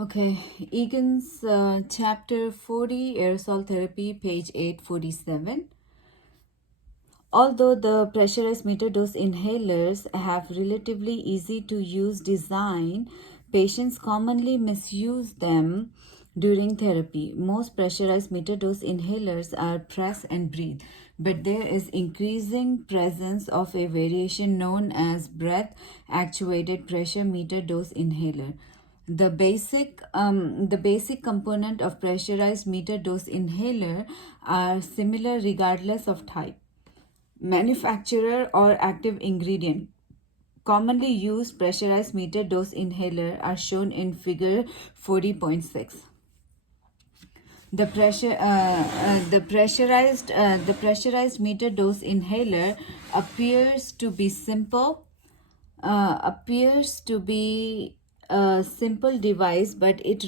Okay, Egan's chapter 40, aerosol therapy, page 847. Although the pressurized meter dose inhalers have relatively easy to use design, patients commonly misuse them during therapy. Most pressurized meter dose inhalers are press and breathe, but there is increasing presence of a variation known as breath actuated pressure meter dose inhaler. The basic component of pressurized meter dose inhaler are similar regardless of type, manufacturer, or active ingredient. Commonly used pressurized meter dose inhaler are shown in figure 40.6. The pressurized meter dose inhaler appears to be a simple device, but it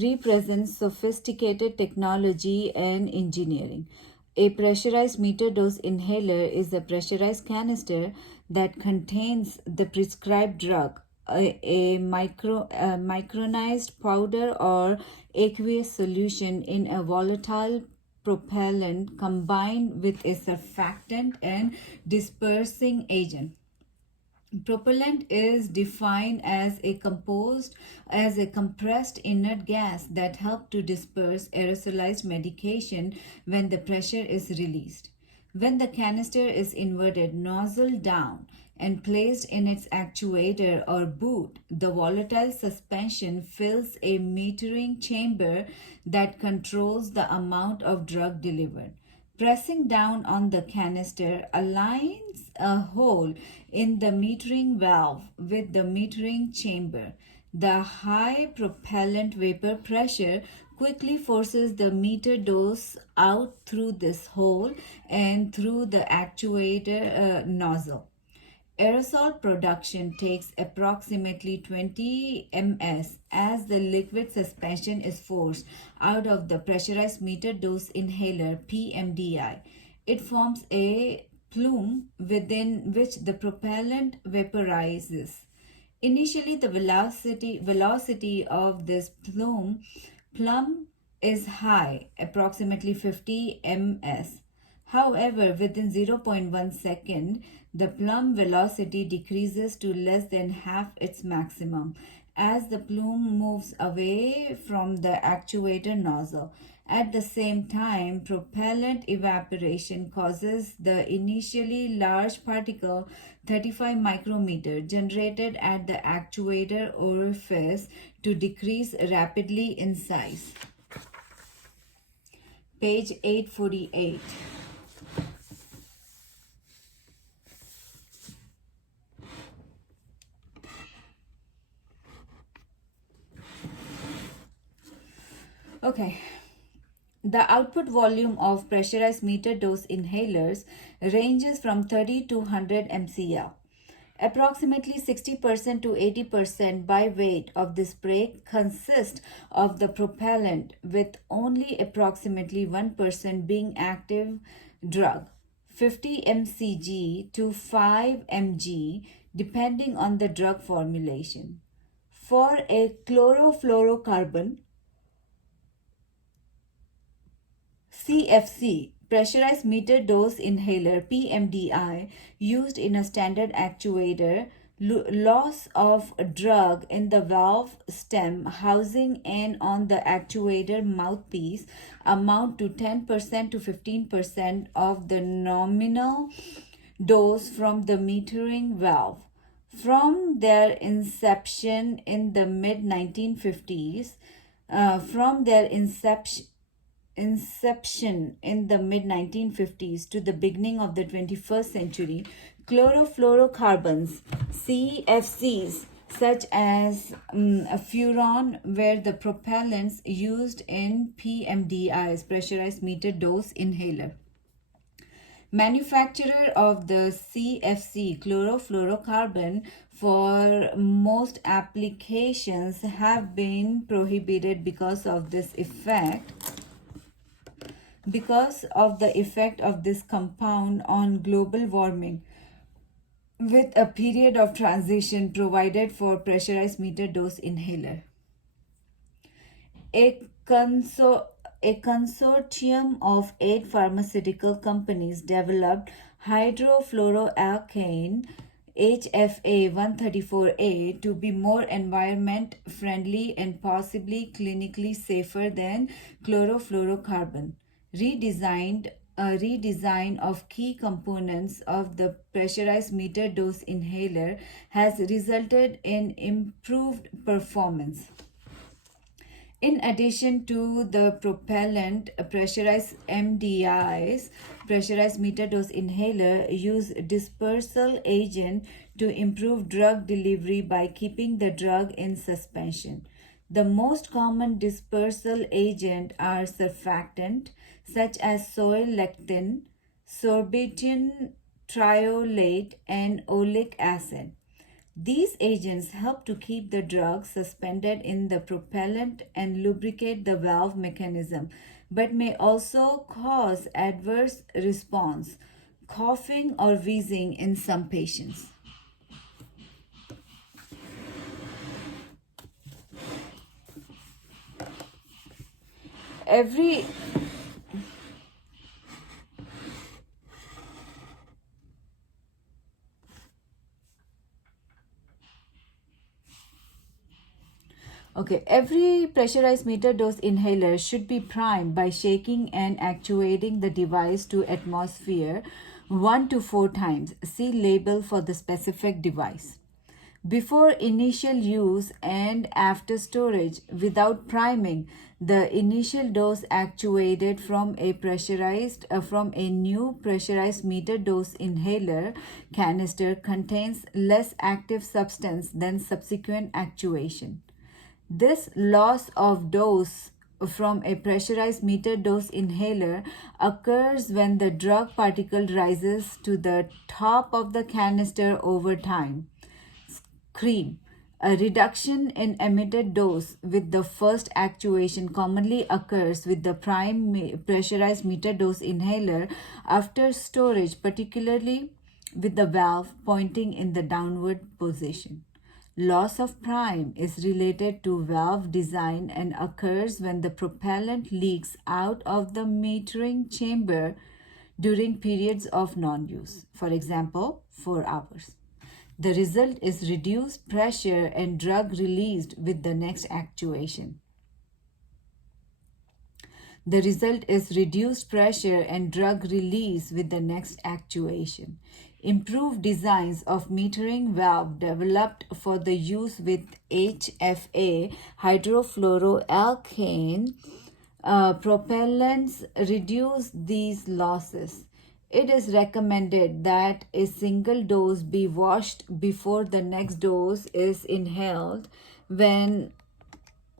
represents sophisticated technology and engineering. A pressurized meter dose inhaler is a pressurized canister that contains the prescribed drug, a micronized powder or aqueous solution in a volatile propellant combined with a surfactant and dispersing agent. Propellant is defined as a compressed inert gas that helps to disperse aerosolized medication when the pressure is released. When the canister is inverted nozzle down and placed in its actuator or boot, the volatile suspension fills a metering chamber that controls the amount of drug delivered. Pressing down on the canister aligns a hole in the metering valve with the metering chamber. The high propellant vapor pressure quickly forces the meter dose out through this hole and through the actuator nozzle. Aerosol production takes approximately 20 ms as the liquid suspension is forced out of the pressurized meter dose inhaler PMDI. It forms a plume within which the propellant vaporizes. Initially, the velocity of this plum is high, approximately 50 ms. However, within zero point 0.1 second, the plum velocity decreases to less than half its maximum as the plume moves away from the actuator nozzle. At the same time, propellant evaporation causes the initially large particle 35 micrometer generated at the actuator orifice to decrease rapidly in size. Page 848. Okay. The output volume of pressurized meter dose inhalers ranges from 30 to 100 mcl. Approximately 60% to 80% by weight of this spray consists of the propellant, with only approximately 1% being active drug, 50 mcg to 5 mg, depending on the drug formulation. For a chlorofluorocarbon, CFC, pressurized meter dose inhaler PMDI, used in a standard actuator, loss of drug in the valve stem housing and on the actuator mouthpiece amount to 10% to 15% of the nominal dose from the metering valve. From their inception in the mid 1950s, from their inception in the mid 1950s to the beginning of the 21st century, chlorofluorocarbons, CFCs, such as furan, were the propellants used in PMDI's pressurized meter dose inhaler. Manufacturer of the CFC chlorofluorocarbon for most applications have been prohibited because of the effect of this compound on global warming. with a period of transition provided for pressurized meter dose inhaler. A, consor- a consortium of 8 pharmaceutical companies developed hydrofluoroalkane HFA 134A to be more environment friendly and possibly clinically safer than chlorofluorocarbon. A redesign of key components of the pressurized meter dose inhaler has resulted in improved performance. In addition to the propellant, pressurized MDIs, pressurized meter dose inhaler, use dispersal agent to improve drug delivery by keeping the drug in suspension. The most common dispersal agent are surfactant such as soy lecithin, sorbitan triolate, and oleic acid. These agents help to keep the drug suspended in the propellant and lubricate the valve mechanism, but may also cause adverse response, coughing or wheezing in some patients. Every every pressurized meter dose inhaler should be primed by shaking and actuating the device to atmosphere 1 to 4 times. See label for the specific device. Before initial use and after storage without priming, the initial dose actuated from a new pressurized meter dose inhaler canister contains less active substance than subsequent actuation. This loss of dose from a pressurized meter dose inhaler occurs when the drug particle rises to the top of the canister over time. Cream. A reduction in emitted dose with the first actuation commonly occurs with the pressurized meter dose inhaler after storage, particularly with the valve pointing in the downward position. Loss of prime is related to valve design and occurs when the propellant leaks out of the metering chamber during periods of non use, for example, 4 hours. The result is reduced pressure and drug released with the next actuation. The result is reduced pressure and drug release with the next actuation. Improved designs of metering valve developed for the use with HFA, hydrofluoroalkane, propellants reduce these losses. It is recommended that a single dose be washed before the next dose is inhaled when